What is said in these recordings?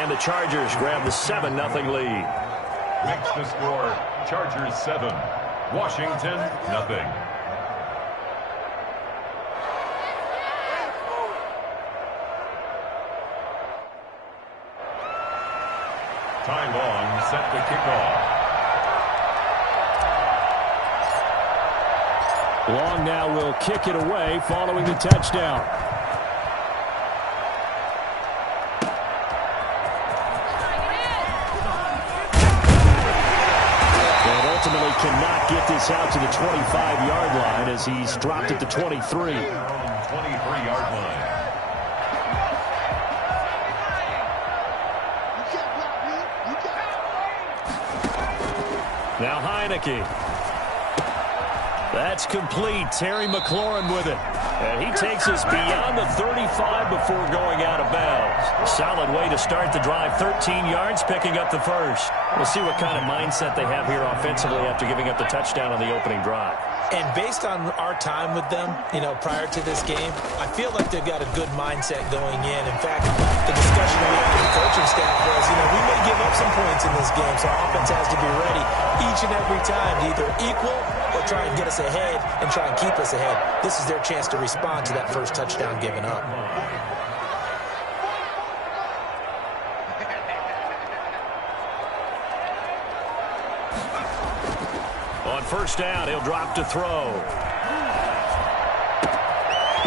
And the Chargers grab the 7-0 lead. Makes the score Chargers 7, Washington nothing. Time on, set to kick off. Long now will kick it away following the touchdown. And ultimately cannot get this out to the 25-yard line as he's dropped at the 23. 23-yard line. Now Heineke. That's complete. Terry McLaurin with it. And he takes us beyond the 35 before going out of bounds. Solid way to start the drive. 13 yards, picking up the first. We'll see what kind of mindset they have here offensively after giving up the touchdown on the opening drive. And based on our time with them, prior to this game, I feel like they've got a good mindset going in. In fact, the discussion we had with the coaching staff was, we may give up some points in this game, so our offense has to be ready each and every time to either equal or try and get us ahead and try and keep us ahead. This is their chance to respond to that first touchdown given up. On first down, he'll drop to throw.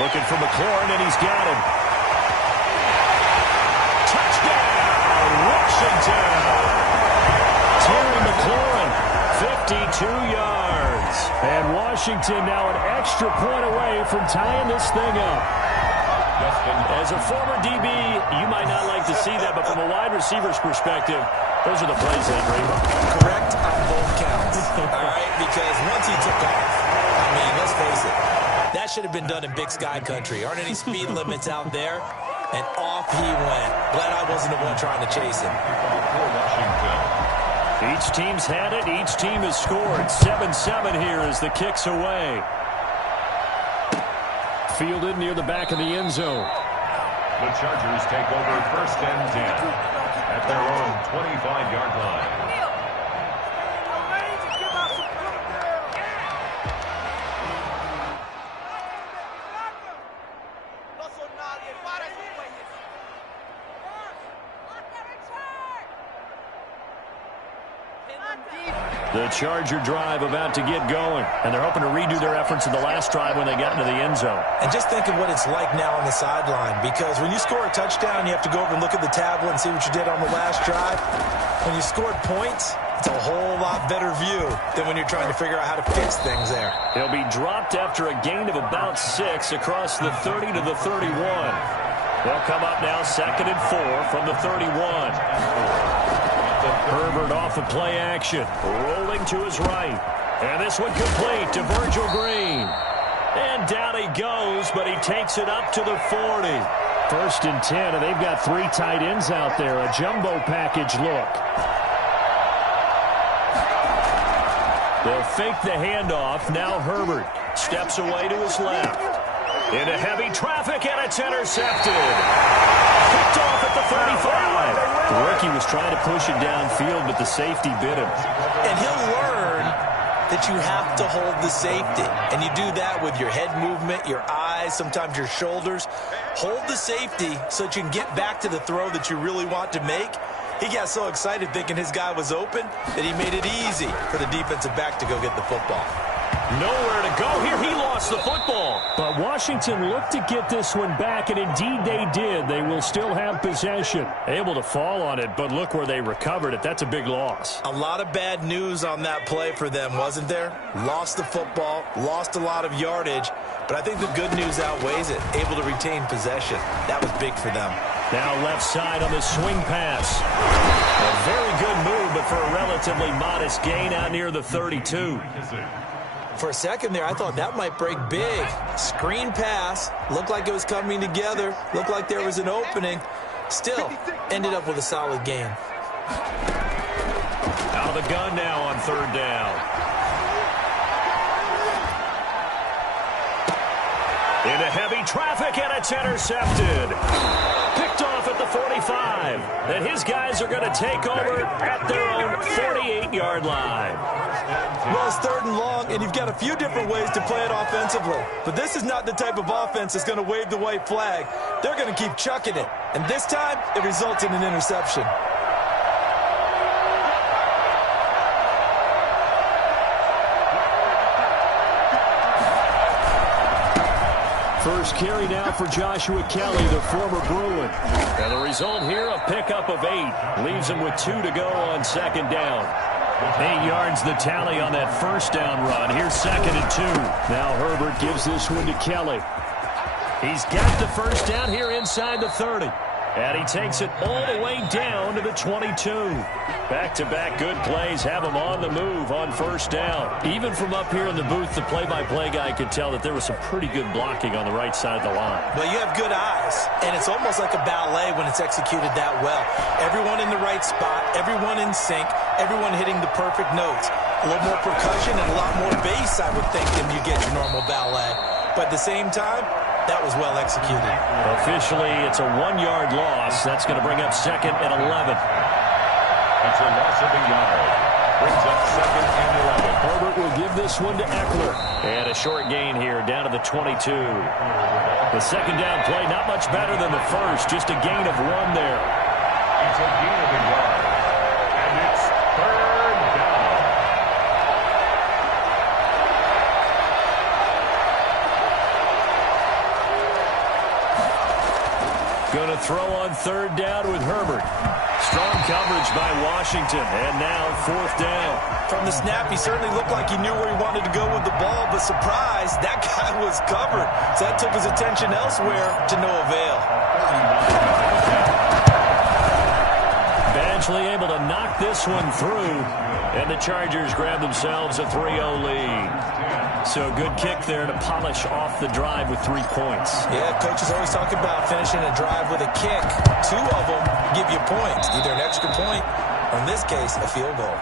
Looking for McLaurin, and he's got him. Touchdown, Washington! Terry McLaurin, 52 yards. And Washington now an extra point away from tying this thing up. As a former DB, you might not like to see that, but from a wide receiver's perspective, those are the plays they dream of. Correct on both counts. All right, because once he took off, let's face it, that should have been done in Big Sky country. Aren't any speed limits out there? And off he went. Glad I wasn't the one trying to chase him. Each team's had it. Each team has scored. 7-7 here as the kick's away. Fielded near the back of the end zone. The Chargers take over first and 10 at their own 25-yard line. The Charger drive about to get going, and they're hoping to redo their efforts in the last drive when they got into the end zone. And just think of what it's like now on the sideline, because when you score a touchdown, you have to go over and look at the tablet and see what you did on the last drive. When you scored points, it's a whole lot better view than when you're trying to figure out how to fix things there. He'll be dropped after a gain of about 6 across the 30 to the 31. They'll come up now 2nd and 4 from the 31. Herbert off of play action, rolling to his right. And this one complete to Virgil Green. And down he goes, but he takes it up to the 40. 1st and 10, and they've got 3 tight ends out there. A jumbo package look. They'll fake the handoff. Now Herbert steps away to his left. Into heavy traffic, and it's intercepted. Picked off at the 35. The rookie was trying to push it downfield, but the safety bit him. And he'll learn that you have to hold the safety. And you do that with your head movement, your eyes, sometimes your shoulders. Hold the safety so that you can get back to the throw that you really want to make. He got so excited thinking his guy was open that he made it easy for the defensive back to go get the football. Nowhere to go here. He lost the football. But Washington looked to get this one back, and indeed they did. They will still have possession. Able to fall on it, but look where they recovered it. That's a big loss. A lot of bad news on that play for them, wasn't there? Lost the football, lost a lot of yardage, but I think the good news outweighs it. Able to retain possession. That was big for them. Now left side on the swing pass. A very good move, but for a relatively modest gain out near the 32. For a second there, I thought that might break big. Screen pass. Looked like it was coming together. Looked like there was an opening. Still, ended up with a solid gain. Out of the gun now on 3rd down. Into heavy traffic, and it's intercepted. Picked off at the 45. And his guys are going to take over at their own 48-yard line. Well, it's 3rd and long, and you've got a few different ways to play it offensively. But this is not the type of offense that's going to wave the white flag. They're going to keep chucking it. And this time, it results in an interception. First carry now for Joshua Kelly, the former Bruin. And the result here, a pickup of 8. Leaves him with 2 to go on 2nd down. 8 yards the tally on that first down run. Here's 2nd and 2. Now Herbert gives this one to Kelly. He's got the first down here inside the 30. And he takes it all the way down to the 22. Back-to-back good plays have him on the move on first down. Even from up here in the booth, the play-by-play guy could tell that there was some pretty good blocking on the right side of the line. Well, you have good eyes, and it's almost like a ballet when it's executed that well. Everyone in the right spot, everyone in sync, everyone hitting the perfect notes. A little more percussion and a lot more bass, I would think, than you get your normal ballet. But at the same time, that was well executed. Officially, it's a 1-yard loss. That's going to bring up 2nd and 11. It's a loss of a yard. Brings up 2nd and 11. Herbert will give this one to Eckler. And a short gain here down to the 22. The 2nd down play, not much better than the first. Just a gain of 1 there. It's a gain of a yard. And it's 3rd down. Going to throw on 3rd down with Herbert. Strong coverage by Washington, and now 4th down. From the snap, he certainly looked like he knew where he wanted to go with the ball, but surprise, that guy was covered. So that took his attention elsewhere to no avail. Badgley able to knock this one through, and the Chargers grab themselves a 3-0 lead. So a good kick there to polish off the drive with 3 points. Yeah, coaches always talk about finishing a drive with a kick. 2 of them give you points, either an extra point or, in this case, a field goal.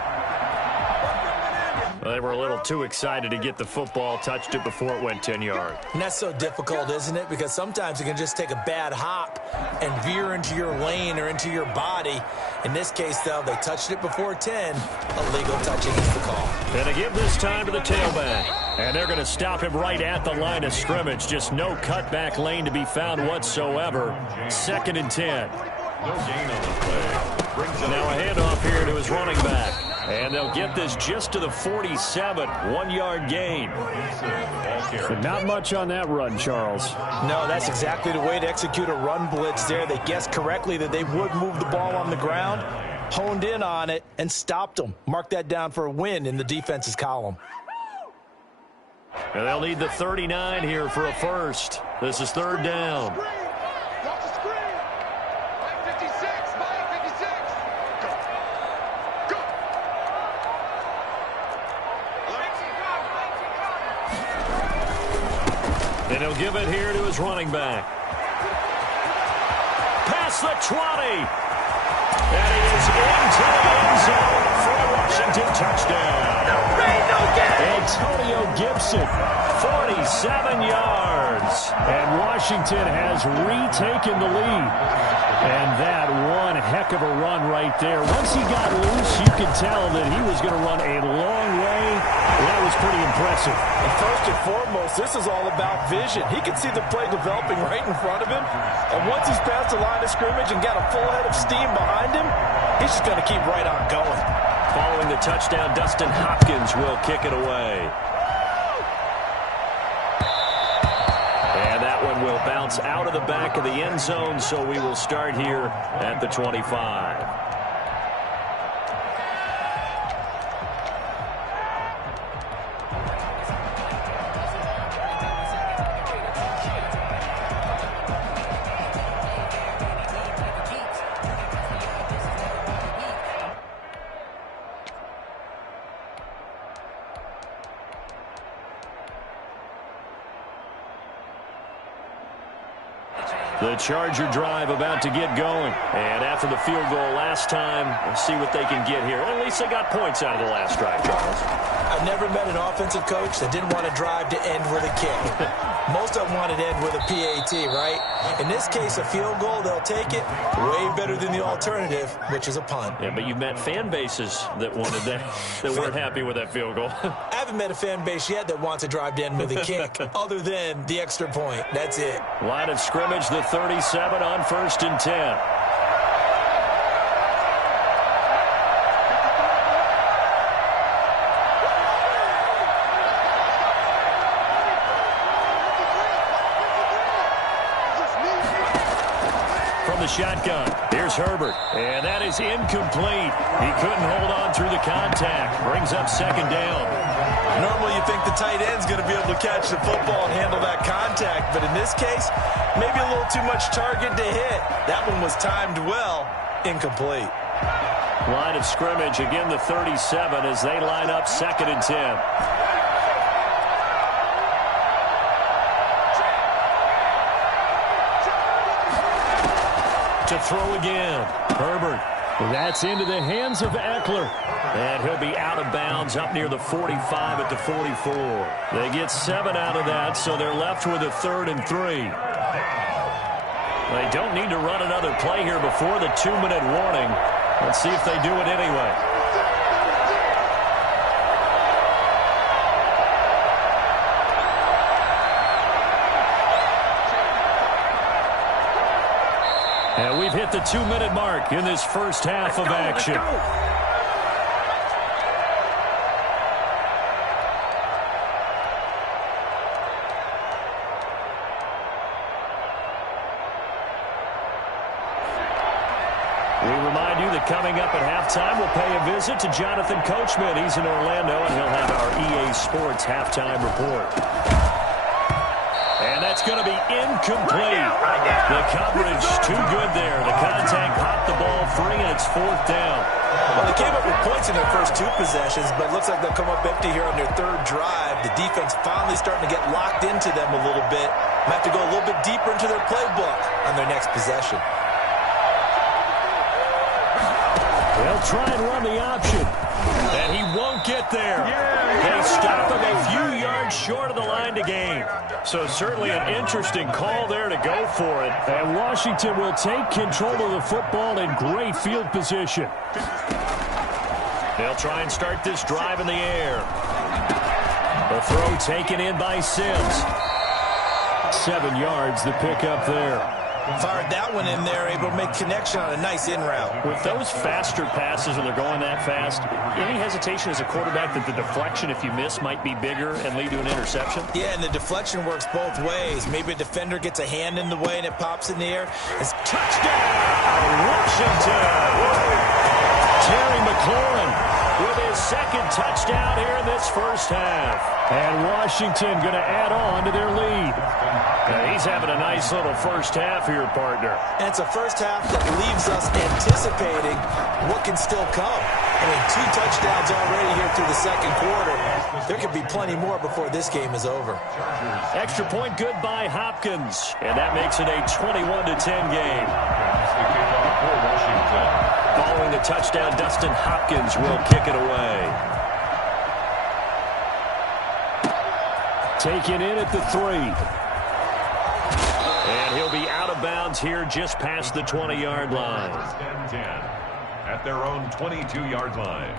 Well, they were a little too excited to get the football, touched it before it went 10 yards. And that's so difficult, isn't it? Because sometimes you can just take a bad hop and veer into your lane or into your body. In this case, though, they touched it before 10. Illegal touching is the call. And to give this time to the tailback. And they're going to stop him right at the line of scrimmage. Just no cutback lane to be found whatsoever. 2nd and 10. No gain on the play. Now a handoff here to his running back. And they'll get this just to the 47. 1-yard gain. But not much on that run, Charles. No, that's exactly the way to execute a run blitz there. They guessed correctly that they would move the ball on the ground, honed in on it, and stopped them. Mark that down for a win in the defense's column. And they'll need the 39 here for a first. This is 3rd down. And he'll give it here to his running back. Past the 20. And he is into the end zone for a Washington touchdown. Antonio Gibson, 47 yards. And Washington has retaken the lead. And that one heck of a run right there. Once he got loose, you could tell that he was going to run a long way. That was pretty impressive. And first and foremost, this is all about vision. He can see the play developing right in front of him. And once he's past the line of scrimmage and got a full head of steam behind him, he's just going to keep right on going. Following the touchdown, Dustin Hopkins will kick it away. And that one will bounce out of the back of the end zone, so we will start here at the 25. The Charger drive about to get going. And after the field goal last time, we'll see what they can get here. At least they got points out of the last drive, Charles. I've never met an offensive coach that didn't want to drive to end with a kick. Most of them wanted to end with a PAT, right? In this case, a field goal, they'll take it. Way better than the alternative, which is a punt. Yeah, but you've met fan bases that wanted that, that weren't happy with that field goal. I haven't met a fan base yet that wants to drive to end with a kick, other than the extra point. That's it. Line of scrimmage, the 37 on 1st and 10. The shotgun. Here's Herbert. And that is incomplete. He couldn't hold on through the contact. Brings up 2nd down. Normally you think the tight end's going to be able to catch the football and handle that contact, but in this case, maybe a little too much target to hit. That one was timed well. Incomplete. Line of scrimmage, again the 37 as they line up 2nd and 10. To throw again. Herbert. That's into the hands of Eckler. And he'll be out of bounds up near the 45 at the 44. They get 7 out of that, so they're left with a 3rd and 3. They don't need to run another play here before the 2-minute warning. Let's see if they do it anyway. And we've hit the 2-minute mark in this first half of action. We remind you that coming up at halftime, we'll pay a visit to Jonathan Coachman. He's in Orlando, and he'll have our EA Sports halftime report. And that's going to be incomplete. The coverage too good there. The contact popped the ball free, and it's 4th down. Well, they came up with points in their first 2 possessions, but it looks like they'll come up empty here on their 3rd drive. The defense finally starting to get locked into them a little bit. Might have to go a little bit deeper into their playbook on their next possession. They'll try and run the option. And he won't get there. They stop him a few yards short of the line to gain. So certainly an interesting call there to go for it. And Washington will take control of the football in great field position. They'll try and start this drive in the air. The throw taken in by Sims. 7 yards, the pickup there. Fired that one in there, able to make connection on a nice in route. With those faster passes when they're going that fast, any hesitation as a quarterback that the deflection, if you miss, might be bigger and lead to an interception? Yeah, and the deflection works both ways. Maybe a defender gets a hand in the way and it pops in the air. It's touchdown, Washington! Terry McLaurin with his 2nd touchdown here in this first half. And Washington going to add on to their lead. He's having a nice little first half here, partner. And it's a first half that leaves us anticipating what can still come. I mean, 2 touchdowns already here through the 2nd quarter. There could be plenty more before this game is over. Extra point good by Hopkins. And that makes it a 21-10 game. Following the touchdown, Dustin Hopkins will kick it away. Taken in at the 3. And he'll be out of bounds here just past the 20-yard line. 10-10 at their own 22-yard line.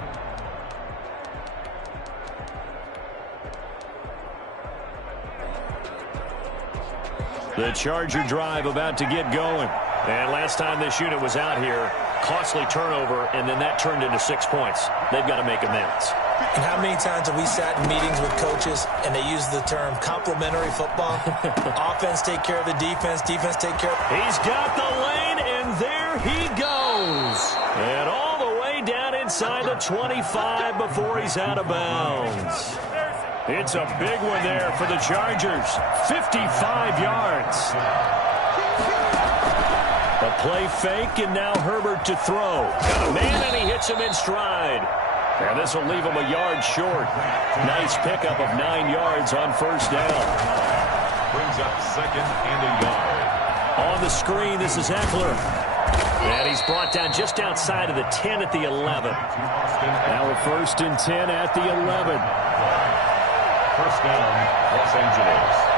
The Charger drive about to get going. And last time this unit was out here, costly turnover, and then that turned into 6 points. They've got to make amends. And how many times have we sat in meetings with coaches and they use the term complementary football? Offense take care of the defense, defense take care of... He's got the lane, and there he goes. And all the way down inside the 25 before he's out of bounds. It's a big one there for the Chargers. 55 yards. A play fake, and now Herbert to throw. Got a man, and he hits him in stride. And this will leave him a yard short. Nice pickup of 9 yards on first down. Brings up 2nd and a yard. On the screen, this is Eckler. And he's brought down just outside of the 10 at the 11. Now a 1st and 10 at the 11. First down, Los Angeles.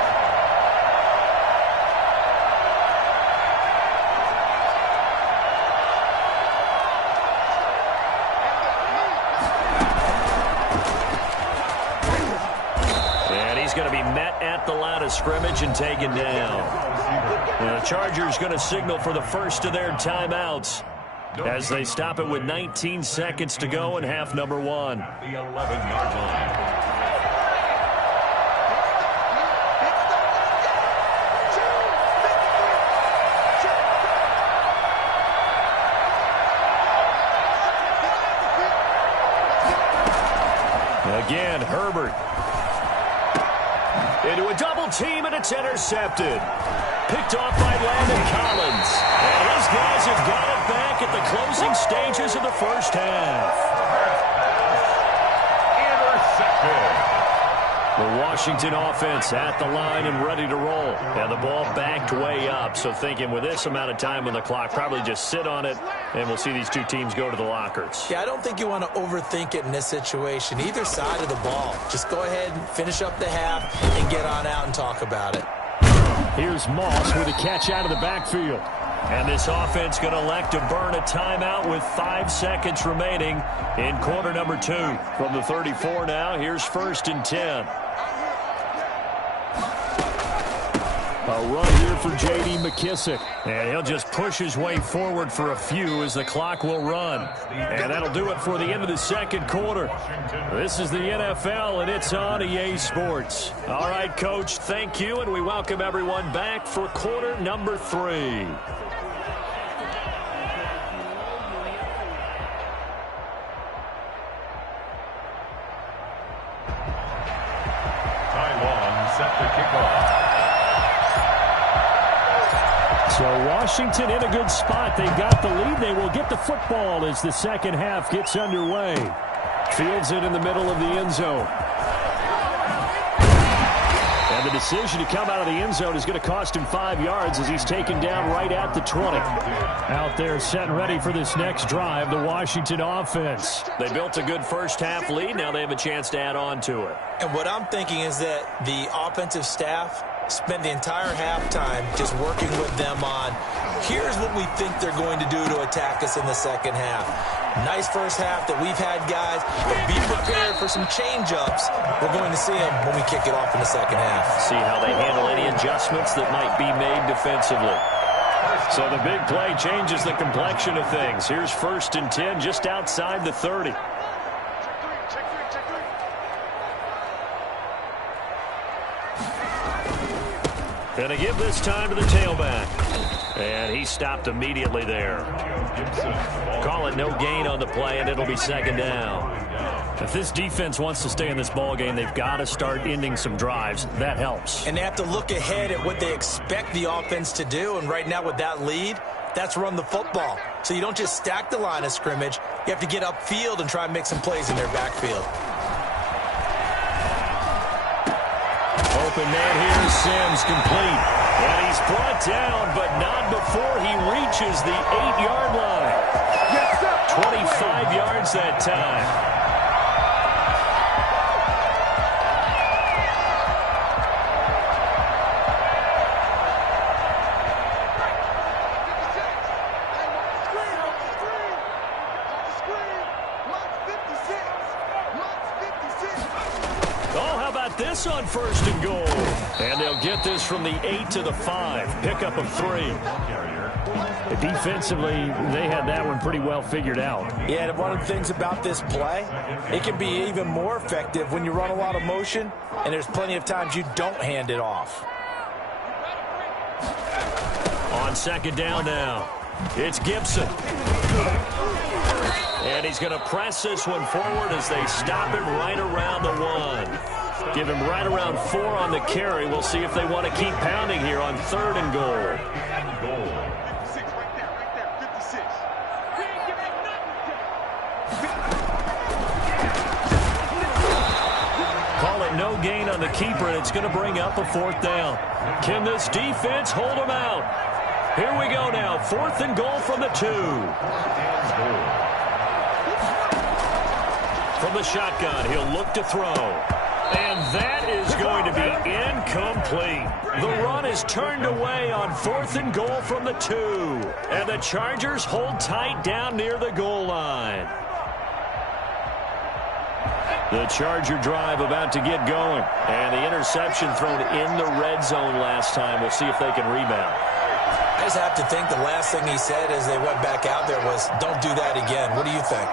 Going to be met at the line of scrimmage and taken down. And the Chargers going to signal for the first of their timeouts as they stop it with 19 seconds to go in half number 1. The 11-yard line. Again, Herbert. Into a double team, and it's intercepted. Picked off by Landon Collins. And his guys have got it back at the closing stages of the first half. Intercepted. The Washington offense at the line and ready to roll. And the ball backed way up. So thinking with this amount of time on the clock, probably just sit on it, and we'll see these two teams go to the lockers. Yeah, I don't think you want to overthink it in this situation. Either side of the ball. Just go ahead and finish up the half and get on out and talk about it. Here's Moss with a catch out of the backfield. And this offense going to elect to burn a timeout with 5 seconds remaining in quarter number 2. From the 34 now, here's 1st and 10. A run here for J.D. McKissick. And he'll just push his way forward for a few as the clock will run. And that'll do it for the end of the second quarter. This is the NFL, and it's on EA Sports. All right, Coach, thank you, and we welcome everyone back for quarter number 3. Set to kick off. So Washington in a good spot. They got the lead. They will get the football as the second half gets underway. Fields it in the middle of the end zone. And the decision to come out of the end zone is going to cost him 5 yards as he's taken down right at the 20. Out there set and ready for this next drive, the Washington offense. They built a good first half lead. Now they have a chance to add on to it. And what I'm thinking is that the offensive staff spent the entire halftime just working with them on, here's what we think they're going to do to attack us in the second half. Nice first half that we've had, guys, but be prepared for some change-ups. We're going to see them when we kick it off in the second half. See how they handle any adjustments that might be made defensively. So the big play changes the complexion of things. Here's 1st and 10 just outside the 30. Going to give this time to the tailback. And he stopped immediately there. Call it no gain on the play, and it'll be second down. If this defense wants to stay in this ball game, they've got to start ending some drives. That helps. And they have to look ahead at what they expect the offense to do. And right now with that lead, that's run the football. So you don't just stack the line of scrimmage. You have to get upfield and try and make some plays in their backfield. Open man here, Sims complete. And he's brought down, but not before he reaches the 8-yard line. 25 yards that time. This on 1st and goal. And they'll get this from the 8 to the 5. Pickup of 3. Defensively, they had that one pretty well figured out. Yeah, and one of the things about this play, it can be even more effective when you run a lot of motion, and there's plenty of times you don't hand it off. On second down now, it's Gibson. And he's going to press this one forward as they stop him right around the 1. Give him right around 4 on the carry. We'll see if they want to keep pounding here on 3rd and goal. Call it no gain on the keeper, and it's going to bring up a 4th down. Can this defense hold him out? Here we go now. 4th and goal from the 2. From the shotgun, he'll look to throw. And that is going to be incomplete. The run is turned away on 4th and goal from the 2. And the Chargers hold tight down near the goal line. The Charger drive about to get going. And the interception thrown in the red zone last time. We'll see if they can rebound. I just have to think the last thing he said as they went back out there was, don't do that again. What do you think?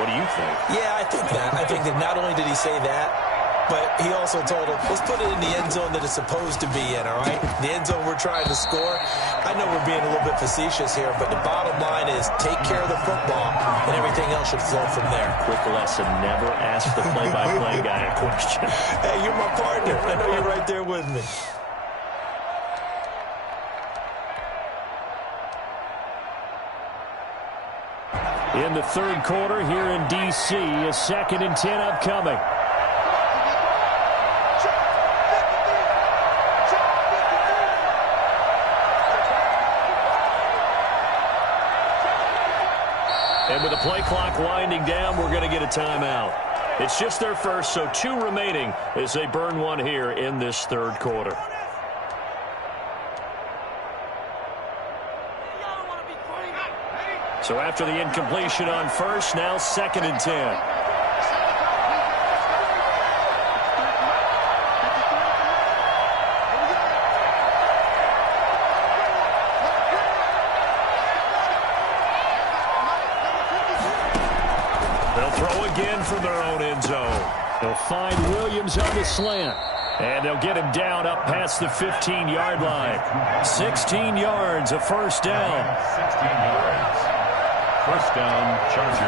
What do you think? Yeah, I think that. I think that not only did he say that, but he also told him, let's put it in the end zone that it's supposed to be in, all right? The end zone we're trying to score. I know we're being a little bit facetious here, but the bottom line is take care of the football, and everything else should flow from there. Quick lesson, never ask the play-by-play guy a question. Hey, you're my partner. I know you're right there with me. In the 3rd quarter here in D.C., a 2nd and 10 upcoming. And with the play clock winding down, we're going to get a timeout. It's just their first, so 2 remaining as they burn one here in this 3rd quarter. So after the incompletion on first, now 2nd and 10. They'll throw again from their own end zone. They'll find Williams on the slant. And they'll get him down up past the 15-yard line. 16 yards, a first down. 16 yards. First down, Chargers.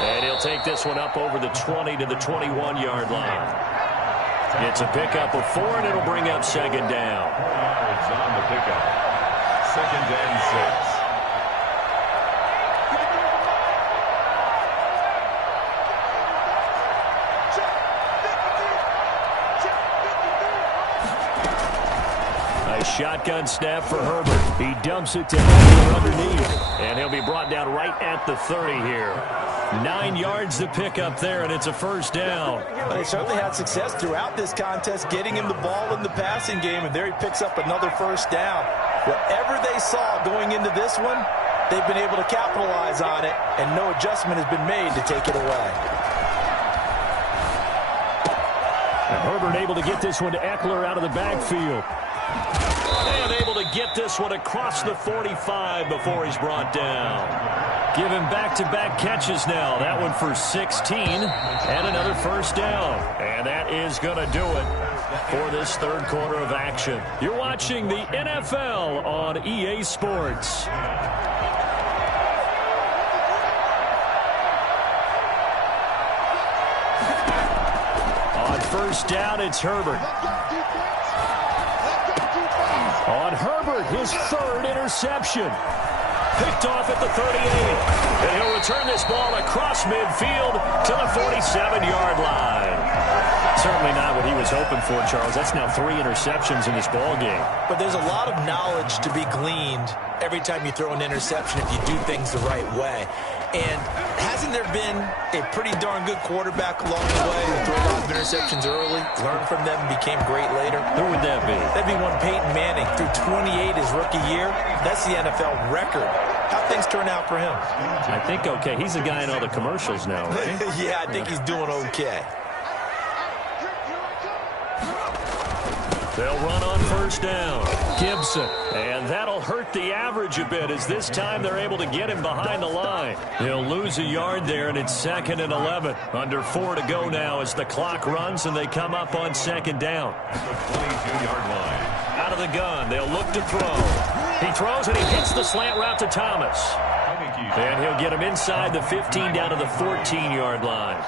And he'll take this one up over the 20 to the 21-yard line. It's a pickup of 4, and it'll bring up 2nd down. Yards on the pickup. 2nd and 6. Shotgun snap for Herbert. He dumps it to Eckler underneath. And he'll be brought down right at the 30 here. 9 yards to pick up there, and it's a first down. They certainly had success throughout this contest, getting him the ball in the passing game, and there he picks up another first down. Whatever they saw going into this one, they've been able to capitalize on it, and no adjustment has been made to take it away. And Herbert able to get this one to Eckler out of the backfield. And able to get this one across the 45 before he's brought down. Give him back-to-back catches now. That one for 16 and another first down. And that is going to do it for this 3rd quarter of action. You're watching the NFL on EA Sports. On first down, it's Herbert. On Herbert, his 3rd interception. Picked off at the 38. And he'll return this ball across midfield to the 47-yard line. Certainly not what he was hoping for, Charles. That's now 3 interceptions in this ball game. But there's a lot of knowledge to be gleaned every time you throw an interception if you do things the right way. And hasn't there been a pretty darn good quarterback along the way who threw a lot of interceptions early, learned from them, and became great later? Who would that be? That'd be one Peyton Manning. Threw 28 his rookie year. That's the NFL record. How things turn out for him? I think okay. He's the guy in all the commercials now, right? Yeah, I think he's doing okay. They'll run on first down. Gibson. And that'll hurt the average a bit as this time they're able to get him behind the line. They'll lose a yard there, and it's 2nd and 11. Under 4 to go now as the clock runs, and they come up on 2nd down. At the 22-yard line. Out of the gun. They'll look to throw. He throws, and he hits the slant route to Thomas. And he'll get him inside the 15 down to the 14-yard line.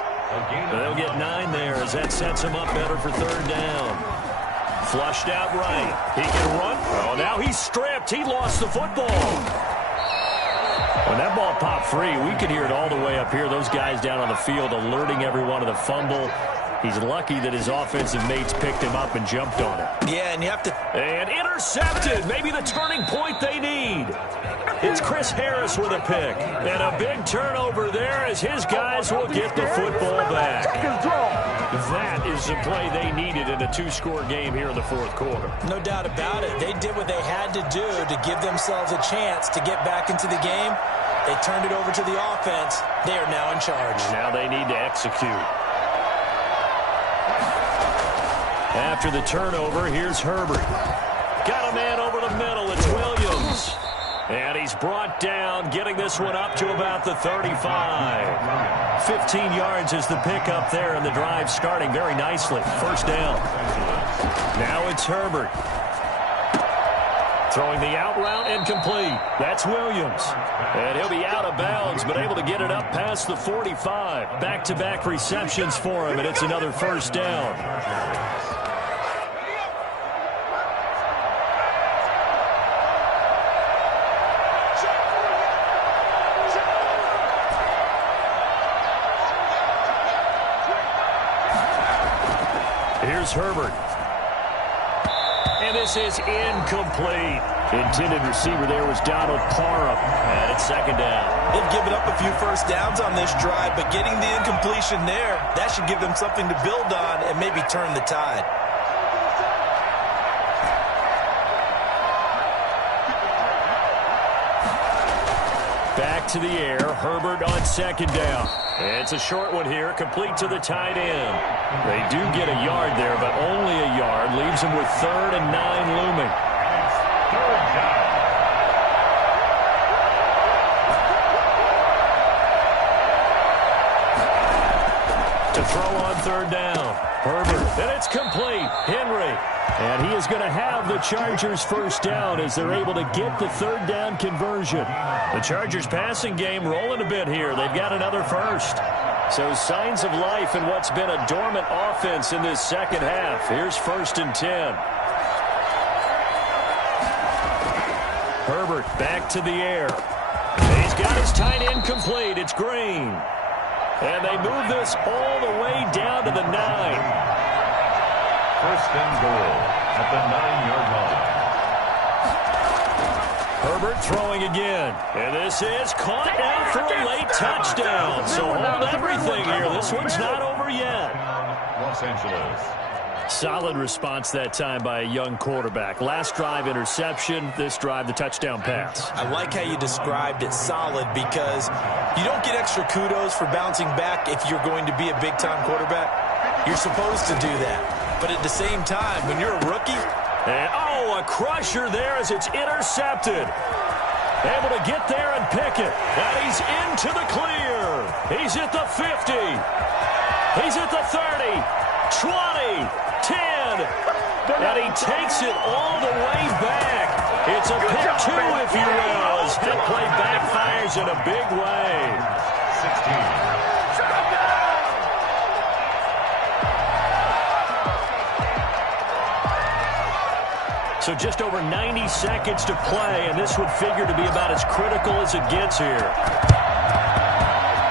They'll get 9 there as that sets him up better for 3rd down. Flushed out right. He can run. Oh, now he's stripped. He lost the football. When that ball popped free, we could hear it all the way up here. Those guys down on the field alerting everyone of the fumble. He's lucky that his offensive mates picked him up and jumped on it. Yeah, and you have to... And intercepted. Maybe the turning point they need. It's Chris Harris with a pick. And a big turnover there as his guys will get the football back. That is the play they needed in a two-score game here in the fourth quarter. No doubt about it. They did what they had to do to give themselves a chance to get back into the game. They turned it over to the offense. They are now in charge. Now they need to execute. After the turnover, here's Herbert. Got a man over the middle. It's Williams. And he's brought down, getting this one up to about the 35. 15 yards is the pickup there, and the drive starting very nicely. First down. Now it's Herbert. Throwing the out route incomplete. That's Williams. And he'll be out of bounds, but able to get it up past the 45. Back-to-back receptions for him, and it's another first down. Here's Herbert. And this is incomplete. Intended receiver there was Donald Parham. And it's second down. They've given up a few first downs on this drive, but getting the incompletion there, that should give them something to build on and maybe turn the tide. Back to the air. Herbert on second down. It's a short one here, complete to the tight end. They do get a yard there, but only a yard. Leaves them with 3rd and 9 looming. Third down. To throw on third down. Herbert, and it's complete. Henry. And he is going to have the Chargers first down as they're able to get the third down conversion. The Chargers passing game rolling a bit here. They've got another first. So signs of life in what's been a dormant offense in this second half. Here's 1st and 10. Herbert back to the air. He's got his tight end complete. It's Green. And they move this all the way down to the 9. First and goal at the 9-yard line. Herbert throwing again. And this is caught down for a late touchdown. So hold everything here. This one's not over yet. Los Angeles. Solid response that time by a young quarterback. Last drive, interception. This drive, the touchdown pass. I like how you described it, solid, because you don't get extra kudos for bouncing back if you're going to be a big-time quarterback. You're supposed to do that. But at the same time, when you're a rookie... And, a crusher there as it's intercepted. Able to get there and pick it. And he's into the clear. He's at the 50. He's at the 30. 20. 10. And he takes it all the way back. It's a pick two, if you will, as that play backfires in a big way. 16. So just over 90 seconds to play, and this would figure to be about as critical as it gets here.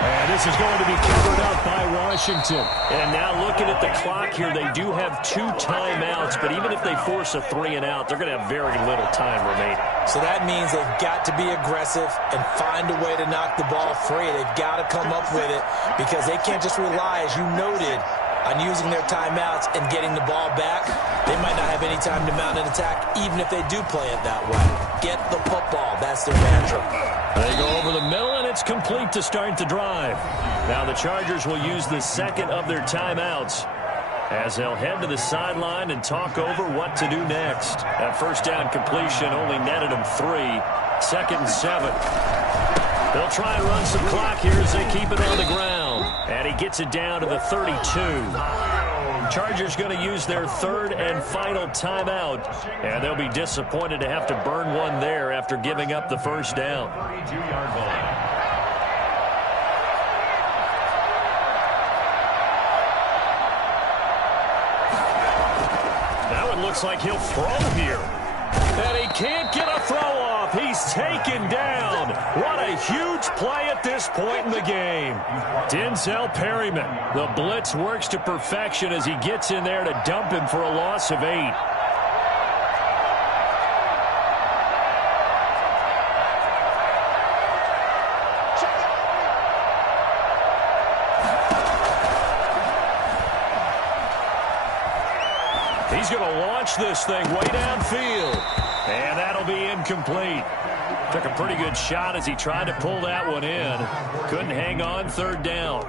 And this is going to be covered up by Washington. And now looking at the clock here, they do have 2 timeouts, but even if they force a 3-and-out, they're going to have very little time remaining. So that means they've got to be aggressive and find a way to knock the ball free. They've got to come up with it because they can't just rely, as you noted, on using their timeouts and getting the ball back. They might not have any time to mount an attack, even if they do play it that way. Get the football. That's their mantra. They go over the middle, and it's complete to start the drive. Now the Chargers will use the second of their timeouts as they'll head to the sideline and talk over what to do next. That first down completion only netted them 3. 2nd and 7. They'll try and run some clock here as they keep it on the ground. And he gets it down to the 32. Chargers going to use their 3rd and final timeout. And they'll be disappointed to have to burn one there after giving up the first down. 32-yard line. Now it looks like he'll throw here. And he can't get a throw off. He's taken down. What a huge play at this point in the game. Denzel Perryman. The blitz works to perfection as he gets in there to dump him for a loss of 8. He's going to launch this thing way downfield. And that'll be incomplete. Took a pretty good shot as he tried to pull that one in. Couldn't hang on, third down.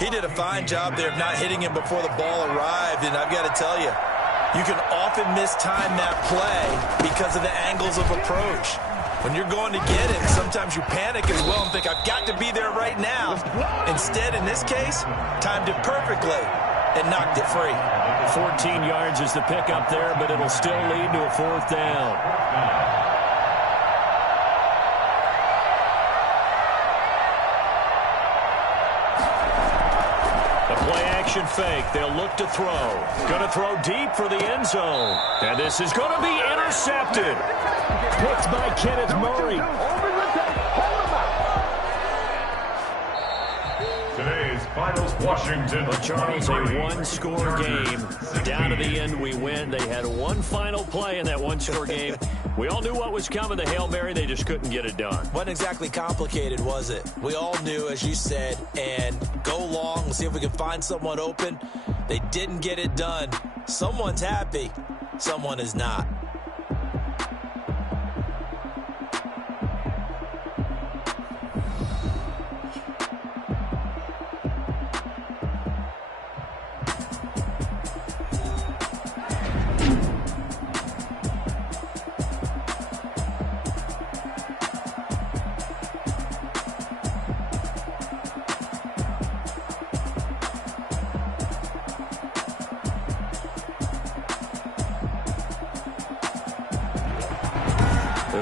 He did a fine job there of not hitting him before the ball arrived. And I've got to tell you, you can often mistime that play because of the angles of approach. When you're going to get him, sometimes you panic as well and think, I've got to be there right now. Instead, in this case, timed it perfectly and knocked it free. 14 yards is the pickup there, but it'll still lead to a fourth down. A play-action fake. They'll look to throw. Going to throw deep for the end zone. And this is going to be intercepted. Picked by Kenneth Murray. Today's finals, Washington. But Charles, a one-score game. Down to the end, we win. They had one final play in that one-score game. We all knew what was coming, the Hail Mary. They just couldn't get it done. Wasn't exactly complicated, was it? We all knew, as you said, and go long and see if we can find someone open. They didn't get it done. Someone's happy. Someone is not.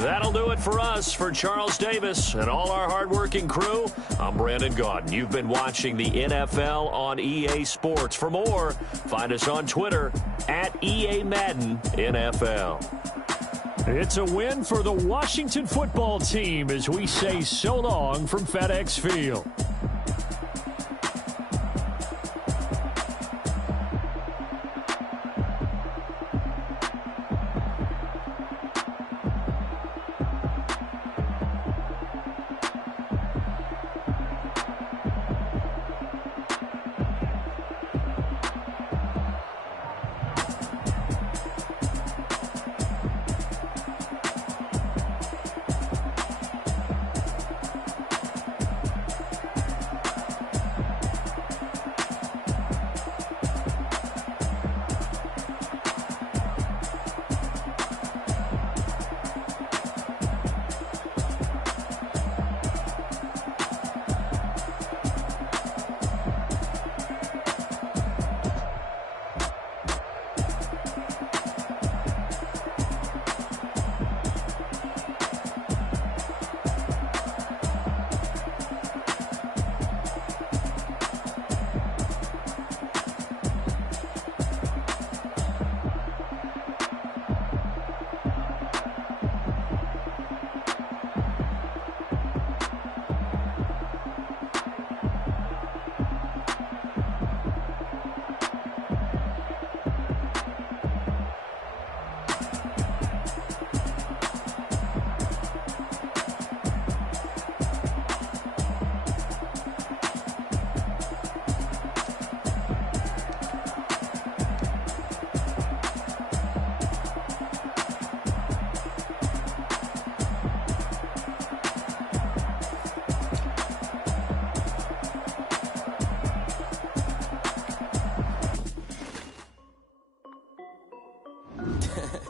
That'll do it for us. For Charles Davis and all our hardworking crew, I'm Brandon Gaudin. You've been watching the NFL on EA Sports. For more, find us on Twitter at EA Madden NFL. It's a win for the Washington football team as we say so long from FedEx Field.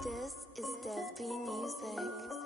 This is Dev B Music.